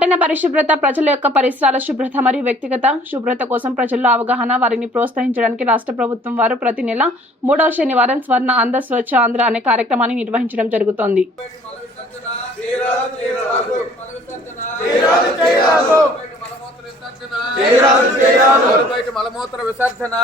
పట్టణ పరిశుభ్రత, ప్రజల యొక్క పరిసరాల శుభ్రత మరియు వ్యక్తిగత శుభ్రత కోసం ప్రజల్లో అవగాహన, వారిని ప్రోత్సహించడానికి రాష్ట్ర ప్రభుత్వం వారు ప్రతి నెల 3వ శనివారం స్వర్ణ ఆంధ్ర స్వచ్ఛ ఆంధ్ర అనే కార్యక్రమాన్ని నిర్వహించడం జరుగుతోంది. మలమూత్ర విసర్జన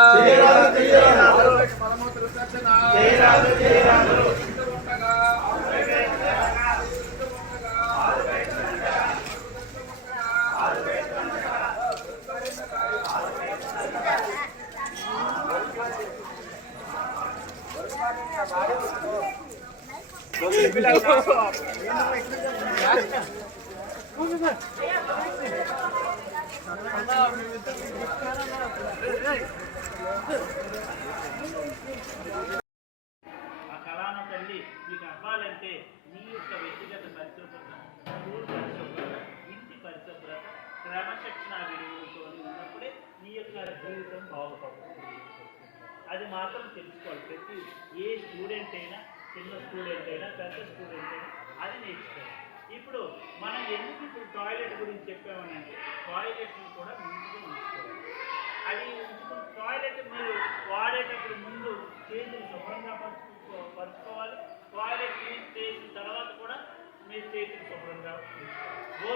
కళాన తల్లి నీకు అవ్వాలంటే నీ యొక్క వ్యక్తిగత పరిశుభ్రత, స్కూల్ పరిశుభ్రత, ఇంటి పరిశుభ్రత, క్రమశిక్షణ విలువలతో ఉన్నప్పుడే నీ యొక్క జీవితం బాగుపడుతుంది. అది మాత్రం తెలుసుకోవాలి. ప్రతి ఏ స్టూడెంట్ అయినా, చిన్న స్టూడెంట్ అయినా, పెద్ద స్టూడెంట్ అయినా అది నేర్చుకోవాలి. ఇప్పుడు మనం ఎందుకు ఇప్పుడు టాయిలెట్ గురించి చెప్పామనంటే, టాయిలెట్ని కూడా నీట్గా ఉంచుకోవాలి. అది టాయిలెట్ మీరు వాడేటప్పుడు ముందు చేతులు శుభ్రంగా పరుచుకోవాలి. టాయిలెట్ క్లీన్ చేసిన తర్వాత కూడా మీరు చేతులు శుభ్రంగా